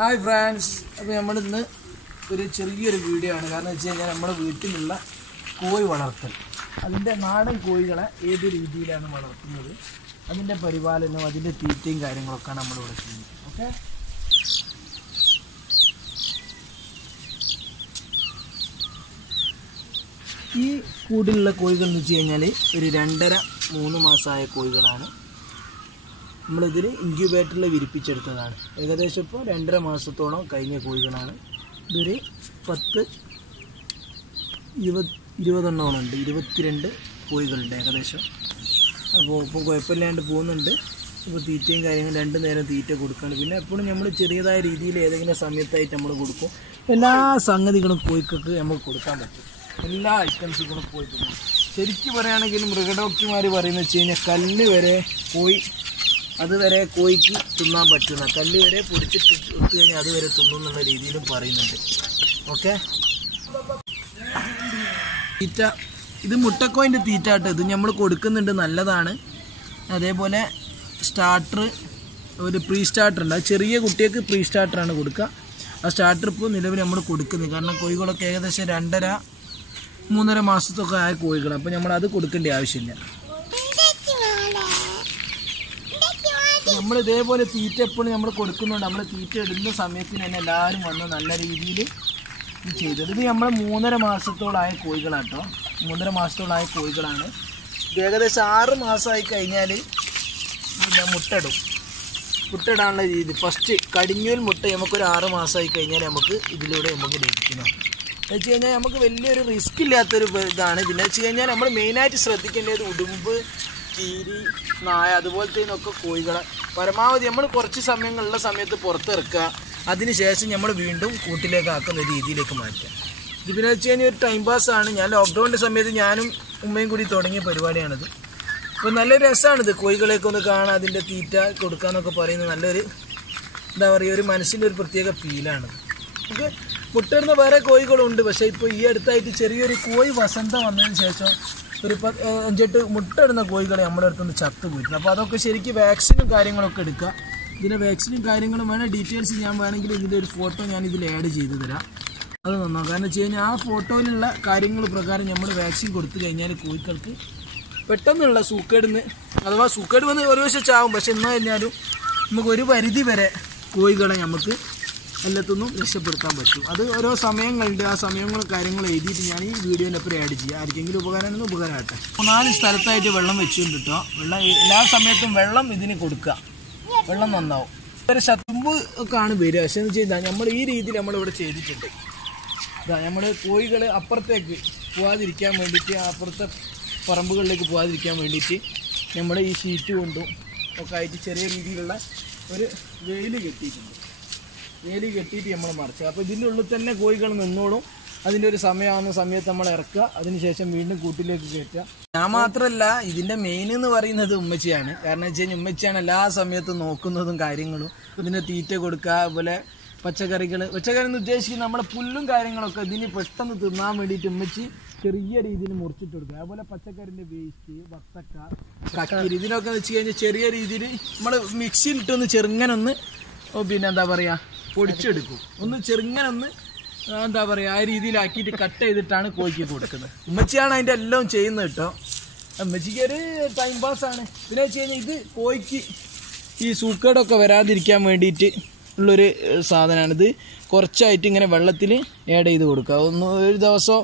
Hi friends, അപ്പോൾ നമ്മൾ ഇന്ന് ഒരു ചെറിയൊരു വീഡിയോ ആണ്. കാരണം വെച്ച് കഴിഞ്ഞാൽ നമ്മുടെ വീട്ടിലുള്ള കോഴി വളർത്തൽ, അതിൻ്റെ നാടൻ കോഴികളെ ഏത് രീതിയിലാണ് വളർത്തുന്നത്, അതിൻ്റെ പരിപാലനവും അതിൻ്റെ തീറ്റയും കാര്യങ്ങളൊക്കെയാണ് നമ്മളിവിടെ ചെയ്യുന്നത്. ഓക്കെ, ഈ കൂടിലുള്ള കോഴികൾ എന്ന് വെച്ച് കഴിഞ്ഞാൽ ഒരു 2.5-3 മാസമായ കോഴികളാണ്. നമ്മളിതിൽ ഇൻക്യുബേറ്ററിൽ വിരിപ്പിച്ചെടുത്തതാണ്. ഏകദേശം ഇപ്പോൾ 2.5 മാസത്തോളം കഴിഞ്ഞ കോഴികളാണ്. ഇതൊരു 10-20 22 കോഴികളുണ്ട് ഏകദേശം. അപ്പോൾ ഇപ്പോൾ കുഴപ്പമില്ലാണ്ട് പോകുന്നുണ്ട്. ഇപ്പോൾ തീറ്റയും കാര്യങ്ങളും 2 നേരം തീറ്റ കൊടുക്കുകയാണ്. പിന്നെ എപ്പോഴും നമ്മൾ ചെറിയതായ രീതിയിൽ ഏതെങ്കിലും സമയത്തായിട്ട് നമ്മൾ കൊടുക്കും. എല്ലാ സംഗതികളും കോഴിക്കൊക്കെ നമുക്ക് കൊടുക്കാൻ പറ്റും. എല്ലാ ഐറ്റംസുകളും കോഴി തിന്നും. ശരിക്കും പറയുകയാണെങ്കിൽ മൃഗഡോക്ടർമാർ പറയുന്നത് വെച്ച് കഴിഞ്ഞാൽ കല്ല് വരെ കോഴി അതുവരെ കോഴിക്ക് തിന്നാൻ പറ്റുന്ന, കല്ല് വരെ പൊടിച്ചിട്ട് ഇട്ട് കഴിഞ്ഞാൽ അതുവരെ തിന്നും എന്നുള്ള രീതിയിലും പറയുന്നുണ്ട്. ഓക്കെ, തീറ്റ ഇത് മുട്ടക്കോയിൻ്റെ തീറ്റ ആട്ടോ. ഇത് നമ്മൾ കൊടുക്കുന്നുണ്ട്, നല്ലതാണ്. അതേപോലെ സ്റ്റാർട്ടർ, ഒരു പ്രീ സ്റ്റാർട്ടർ ഉണ്ട്. ചെറിയ കുട്ടികൾക്ക് പ്രീ സ്റ്റാർട്ടറാണ് കൊടുക്കുക. ആ സ്റ്റാർട്ടർ ഇപ്പോൾ നിലവിൽ നമ്മൾ കൊടുക്കുന്നത്. കാരണം കോഴികളൊക്കെ ഏകദേശം 2.5-3 മാസത്തൊക്കെ ആയ കോഴികൾ. അപ്പോൾ നമ്മളത് കൊടുക്കേണ്ട ആവശ്യമില്ല. നമ്മൾ ഇതേപോലെ തീറ്റ എപ്പോഴും നമ്മൾ കൊടുക്കുന്നുണ്ട്. നമ്മൾ തീറ്റ ഇടുന്ന സമയത്തിന് തന്നെ എല്ലാവരും വന്ന് നല്ല രീതിയിൽ ചെയ്തത്. ഇത് നമ്മൾ 3.5 മാസത്തോളമായ കോഴികളാട്ടോ. 3.5 മാസത്തോളമായ കോഴികളാണ്. ഇത് ഏകദേശം 6 മാസമായി കഴിഞ്ഞാൽ മുട്ടയിടും. മുട്ടയിടാനുള്ള രീതി ഫസ്റ്റ് കടിഞ്ഞൂൽ മുട്ട നമുക്കൊരു 6 മാസമായി കഴിഞ്ഞാൽ നമുക്ക് ഇതിലൂടെ നമുക്ക് ലഭിക്കണം. എന്ന് വെച്ച് കഴിഞ്ഞാൽ നമുക്ക് വലിയൊരു റിസ്ക് ഇല്ലാത്തൊരു ഇതാണ്. പിന്നെ വെച്ച് കഴിഞ്ഞാൽ നമ്മൾ മെയിനായിട്ട് ശ്രദ്ധിക്കേണ്ടത് ഉടുമ്പ്, കീരി, നായ അതുപോലത്തേനൊക്കെ കോഴികളെ പരമാവധി നമ്മൾ കുറച്ച് സമയങ്ങളുള്ള സമയത്ത് പുറത്തിറക്കുക. അതിനുശേഷം നമ്മൾ വീണ്ടും കൂട്ടിലേക്ക് ആക്കുന്ന രീതിയിലേക്ക് മാറ്റുക. ഇത് പിന്നെ വെച്ച് കഴിഞ്ഞാൽ ഒരു ടൈം പാസ്സാണ്. ഞാൻ ലോക്ക്ഡൗണിൻ്റെ സമയത്ത് ഞാനും ഉമ്മയും കൂടി തുടങ്ങിയ പരിപാടിയാണിത്. അപ്പോൾ നല്ലൊരു രസമാണിത്. കോഴികളെയൊക്കെ ഒന്ന് കാണാൻ, അതിൻ്റെ തീറ്റ കൊടുക്കാമെന്നൊക്കെ പറയുന്നത് നല്ലൊരു എന്താ പറയുക, ഒരു മനസ്സിൻ്റെ ഒരു പ്രത്യേക ഫീലാണ്. നമുക്ക് മുട്ടയിടുന്ന വേറെ കോഴികളുണ്ട്. പക്ഷേ ഇപ്പോൾ ഈ അടുത്തായിട്ട് ചെറിയൊരു കോഴി വസന്തം വന്നതിന് ശേഷം ഒരു 5-8 മുട്ടയിടുന്ന കോഴികളെ നമ്മുടെ അടുത്തുനിന്ന് ചത്തു പോയിട്ടുണ്ട്. അപ്പോൾ അതൊക്കെ ശരിക്കും വാക്സിനും കാര്യങ്ങളൊക്കെ എടുക്കുക. ഇതിൻ്റെ വാക്സിനും കാര്യങ്ങളും വേണം. ഡീറ്റെയിൽസ് ഞാൻ വേണമെങ്കിൽ ഇതിൻ്റെ ഒരു ഫോട്ടോ ഞാൻ ഇതിൽ ആഡ് ചെയ്ത് തരാം. അത് നന്നാവും. കാരണം വെച്ച് കഴിഞ്ഞാൽ ആ ഫോട്ടോയിലുള്ള കാര്യങ്ങൾ പ്രകാരം നമ്മൾ വാക്സിൻ കൊടുത്തു കഴിഞ്ഞാൽ കോഴികൾക്ക് പെട്ടെന്നുള്ള സൂക്കേടിന്, അഥവാ സൂക്കേട് വന്ന് ഒരു വശം ചാവും. പക്ഷെ എന്നാൽ കഴിഞ്ഞാലും നമുക്ക് ഒരു പരിധി വരെ കോഴികളെ നമുക്ക് എല്ലാത്തൊന്നും രക്ഷപ്പെടുത്താൻ പറ്റും. അത് ഓരോ സമയങ്ങളുണ്ട്. ആ സമയങ്ങളും കാര്യങ്ങളും എഴുതിയിട്ട് ഞാൻ ഈ വീഡിയോൻ്റെ ഒപ്പം ആഡ് ചെയ്യുക. ആർക്കെങ്കിലും ഉപകാരമാണെന്ന് ഉപകാരമാകട്ടെ. 4 സ്ഥലത്തായിട്ട് വെള്ളം വെച്ചുകൊണ്ട് കേട്ടോ. വെള്ളം എല്ലാ സമയത്തും വെള്ളം ഇതിന് കൊടുക്കുക. വെള്ളം നന്നാവും. ഒരു തുമ്പ് ഒക്കെ ആണ് വരിക. പക്ഷേ എന്ന് വെച്ച് കഴിഞ്ഞാൽ നമ്മൾ ഈ രീതിയിൽ നമ്മളിവിടെ ചെയ്തിട്ടുണ്ട്. ഇതാ നമ്മൾ കോഴികൾ അപ്പുറത്തേക്ക് പോകാതിരിക്കാൻ വേണ്ടിയിട്ട്, അപ്പുറത്തെ പറമ്പുകളിലേക്ക് പോകാതിരിക്കാൻ വേണ്ടിയിട്ട് നമ്മൾ ഈ ഷീറ്റ് കൊണ്ടും ഒക്കെ ആയിട്ട് ചെറിയ രീതിയിലുള്ള ഒരു വേലി കെട്ടിയിട്ടുണ്ട്. വേലി കെട്ടിയിട്ട് നമ്മൾ മറിച്ച്, അപ്പോൾ ഇതിൻ്റെ ഉള്ളിൽ തന്നെ കോഴികൾ നിന്നോളും. അതിൻ്റെ ഒരു സമയമാകുന്ന സമയത്ത് നമ്മൾ ഇറക്കുക. അതിനുശേഷം വീണ്ടും കൂട്ടിലേക്ക് കയറ്റുക. ഞാൻ മാത്രമല്ല, ഇതിൻ്റെ മെയിൻ എന്ന് പറയുന്നത് ഉമ്മച്ചിയാണ്. കാരണം വെച്ച് കഴിഞ്ഞാൽ ഉമ്മച്ചിയാണ് എല്ലാ സമയത്തും നോക്കുന്നതും കാര്യങ്ങളും. ഇതിന് തീറ്റ കൊടുക്കുക, അതുപോലെ പച്ചക്കറി എന്ന് ഉദ്ദേശിക്കുന്നത് നമ്മുടെ പുല്ലും കാര്യങ്ങളൊക്കെ ഇതിന് പെട്ടെന്ന് തിന്നാൻ വേണ്ടിയിട്ട് ഉമ്മച്ചി ചെറിയ രീതിയിൽ മുറിച്ചിട്ട് കൊടുക്കുക. അതുപോലെ പച്ചക്കറിൻ്റെ വേസ്റ്റ്, വത്തക്ക, കക്കിരി, ഇതിനൊക്കെ വെച്ച് കഴിഞ്ഞാൽ ചെറിയ രീതിയിൽ നമ്മൾ മിക്സിയിലിട്ടൊന്ന് ചെറുങ്ങനൊന്ന് പിന്നെ എന്താ പറയുക പൊടിച്ചെടുക്കും. ഒന്ന് ചെറുങ്ങനൊന്ന് എന്താ പറയുക ആ രീതിയിലാക്കിയിട്ട് കട്ട് ചെയ്തിട്ടാണ് കോഴിക്ക് കൊടുക്കുന്നത്. ഉമ്മച്ചിയാണ് അതിൻ്റെ എല്ലാം ചെയ്യുന്നത് കേട്ടോ. ഉമ്മച്ചിക്ക് ഒരു ടൈം പാസ്സാണ്. പിന്നെ വെച്ച് കഴിഞ്ഞാൽ ഇത് കോഴിക്ക് ഈ സൂക്കേടൊക്കെ വരാതിരിക്കാൻ വേണ്ടിയിട്ട് ഉള്ളൊരു സാധനമാണിത്. കുറച്ചായിട്ട് ഇങ്ങനെ വെള്ളത്തിൽ ആഡ് ചെയ്ത് കൊടുക്കുക. ഒരു ദിവസം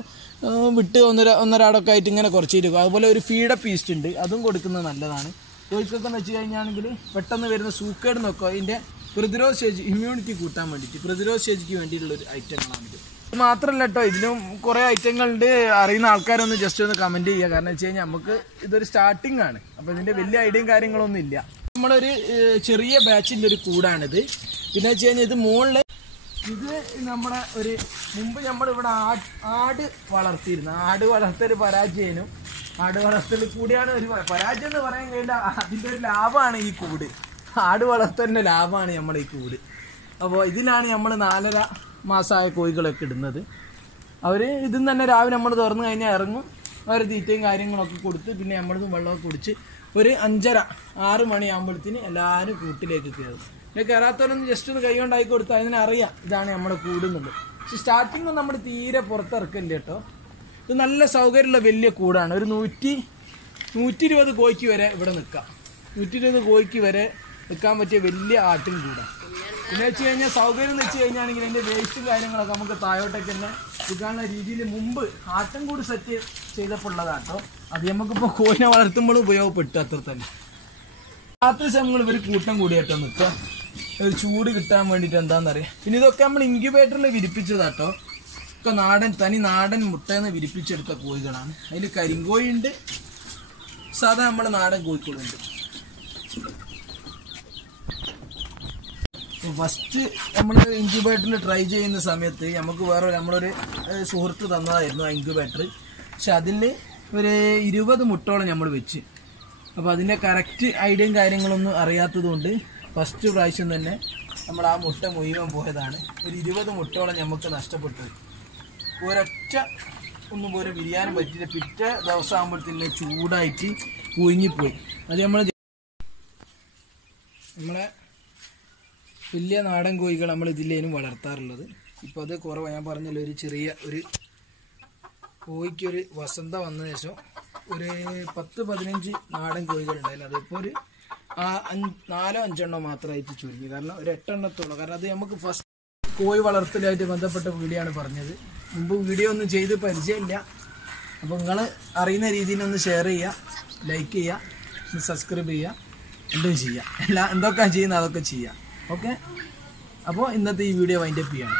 വിട്ട് ഒന്നരാടൊക്കെ ആയിട്ട് ഇങ്ങനെ കുറച്ചിട്ട്. അതുപോലെ ഒരു ഫീഡപ്പ് ഈസ്റ്റ് ഉണ്ട്, അതും കൊടുക്കുന്നത് നല്ലതാണ്. കോഴിക്കൊക്കെ എന്ന് വെച്ച് കഴിഞ്ഞാണെങ്കിൽ പെട്ടെന്ന് വരുന്ന സൂക്കേട് നോക്കുക. അതിൻ്റെ പ്രതിരോധ ശേഷി, ഇമ്മ്യൂണിറ്റി കൂട്ടാൻ വേണ്ടിയിട്ട്, പ്രതിരോധ ശേഷിക്ക് വേണ്ടിയിട്ടുള്ളൊരു ഐറ്റങ്ങളാണിത്. ഇത് മാത്രമല്ല കേട്ടോ, ഇതിലും കുറേ ഐറ്റങ്ങളുണ്ട്. അറിയുന്ന ആൾക്കാരൊന്ന് ജസ്റ്റ് ഒന്ന് കമൻറ്റ് ചെയ്യുക. കാരണം വെച്ച് കഴിഞ്ഞാൽ നമുക്ക് ഇതൊരു സ്റ്റാർട്ടിംഗ് ആണ്. അപ്പോൾ ഇതിൻ്റെ വലിയ ഐഡിയയും കാര്യങ്ങളൊന്നും ഇല്ല. നമ്മളൊരു ചെറിയ ബാച്ചിൻ്റെ ഒരു കൂടാണിത്. പിന്നെ വെച്ച് കഴിഞ്ഞാൽ ഇത് മുകളിൽ ഇത് നമ്മുടെ ഒരു മുമ്പ് നമ്മളിവിടെ ആട് വളർത്തിയിരുന്നു. ആട് വളർത്തൽ പരാജയനും ആട് വളർത്തൽ കൂടിയാണ് ഒരു പരാജയം എന്ന് പറയാൻ കഴിയില്ല. അതിൻ്റെ ഒരു ലാഭമാണ് ഈ കൂട്. ആട് വളർത്തലിൻ്റെ ലാഭമാണ് നമ്മുടെ ഈ കൂട്. അപ്പോൾ ഇതിലാണ് നമ്മൾ 4.5 മാസമായ കോഴികളൊക്കെ ഇടുന്നത്. അവർ ഇതിൽ തന്നെ രാവിലെ നമ്മൾ തുറന്നു കഴിഞ്ഞാൽ ഇറങ്ങും. അവർ തീറ്റയും കാര്യങ്ങളൊക്കെ കൊടുത്ത് പിന്നെ നമ്മളിത് വെള്ളമൊക്കെ കുടിച്ച് ഒരു 5:30-6 മണിയാകുമ്പോഴത്തേന് എല്ലാവരും കൂട്ടിലേക്ക് കയറും. കയറാത്തവരൊന്ന് ജസ്റ്റ് ഒന്ന് കൈ കൊണ്ടായി കൊടുത്താൽ അതിനറിയാം ഇതാണ് നമ്മുടെ കൂടുന്നുള്ളത്. പക്ഷെ സ്റ്റാർട്ടിങ് നമ്മൾ തീരെ പുറത്തിറക്കില്ല കേട്ടോ. ഇത് നല്ല സൗകര്യമുള്ള വലിയ കൂടാണ്. ഒരു 120 കോഴിക്ക് വരെ ഇവിടെ നിൽക്കാം. 120 കോഴിക്ക് വരെ നിൽക്കാൻ പറ്റിയ വലിയ ആട്ടിൻ കൂടാണ്. പിന്നെ വെച്ച് കഴിഞ്ഞാൽ സൗകര്യം എന്ന് വെച്ച് കഴിഞ്ഞാണെങ്കിൽ അതിൻ്റെ വേസ്റ്റും കാര്യങ്ങളൊക്കെ നമുക്ക് താഴോട്ടേക്ക് തന്നെ എടുക്കാനുള്ള രീതിയിൽ മുമ്പ് ആട്ടിൻ കൂട് സെറ്റ് ചെയ്തപ്പോൾ ഉള്ളതാട്ടോ. അത് നമുക്കിപ്പോൾ കോഴിനെ വളർത്തുമ്പോൾ ഉപയോഗപ്പെട്ടു അത്ര തന്നെ. രാത്രി സമയങ്ങൾ ഇവർ കൂട്ടം കൂടിയായിട്ടോ നിൽക്കുക, ഒരു ചൂട് കിട്ടാൻ വേണ്ടിയിട്ട് എന്താണെന്നറിയാം. പിന്നെ ഇതൊക്കെ നമ്മൾ ഇൻക്യുബേറ്ററിൽ വിരിപ്പിച്ചതാട്ടോ. ഒക്കെ തനി നാടൻ മുട്ടയെന്ന് വിരിപ്പിച്ചെടുത്ത കോഴികളാണ്. അതിൽ കരിങ്കോഴിയുണ്ട്, സാധാ നമ്മുടെ നാടൻ കോഴികളുണ്ട്. ഫസ്റ്റ് നമ്മൾ ഇൻക്യുബേറ്ററിൽ ട്രൈ ചെയ്യുന്ന സമയത്ത് നമുക്ക് നമ്മളൊരു സുഹൃത്ത് തന്നതായിരുന്നു ആ ഇൻക്യുബേറ്റർ. പക്ഷെ അതിൽ ഒരു 20 മുട്ടോളം നമ്മൾ വെച്ച്. അപ്പോൾ അതിൻ്റെ കറക്റ്റ് ഐഡിയയും കാര്യങ്ങളൊന്നും അറിയാത്തത് കൊണ്ട് ഫസ്റ്റ് പ്രാവശ്യം തന്നെ നമ്മൾ ആ മുട്ട മുഴുവൻ പോയതാണ്. ഒരു 20 മുട്ടോളം നമുക്ക് നഷ്ടപ്പെട്ടു. ഒരൊറ്റ ഒന്നും പോലെ വിരിയാനും പറ്റില്ല. പിറ്റേ ദിവസം ആകുമ്പോഴത്തേന് ചൂടായിട്ട് കുഴിഞ്ഞിപ്പോയി. അത് നമ്മളെ വലിയ നാടൻ കോഴികൾ നമ്മൾ ഇതിലേനും വളർത്താറുള്ളത്. ഇപ്പോൾ അത് കുറവ്. ഞാൻ പറഞ്ഞല്ലോ, ഒരു ചെറിയ ഒരു കോഴിക്കൊരു വസന്ത വന്ന ശേഷം ഒരു 10-15 നാടൻ കോഴികളുണ്ടായിരുന്നു. അതിപ്പോൾ ഒരു 4-5 മാത്രമായിട്ട് ചുരുങ്ങി. കാരണം ഒരു 8 എണ്ണത്തോളം. കാരണം അത് നമുക്ക് ഫസ്റ്റ് കോഴി വളർത്തലായിട്ട് ബന്ധപ്പെട്ട വീഡിയോ ആണ് പറഞ്ഞത്. മുമ്പ് വീഡിയോ ഒന്നും ചെയ്ത് പരിചയമില്ല. അപ്പോൾ നിങ്ങൾ അറിയുന്ന രീതിയിൽ ഒന്ന് ഷെയർ ചെയ്യുക, ലൈക്ക് ചെയ്യുക, ഒന്ന് സബ്സ്ക്രൈബ് ചെയ്യുക, എന്തും ചെയ്യുക. എന്തൊക്കെയാണ് ചെയ്യുന്നത് അതൊക്കെ ചെയ്യുക. ഓക്കെ, അപ്പോൾ ഇന്നത്തെ ഈ വീഡിയോ വൈൻഡപ്പ് ചെയ്യാണ്.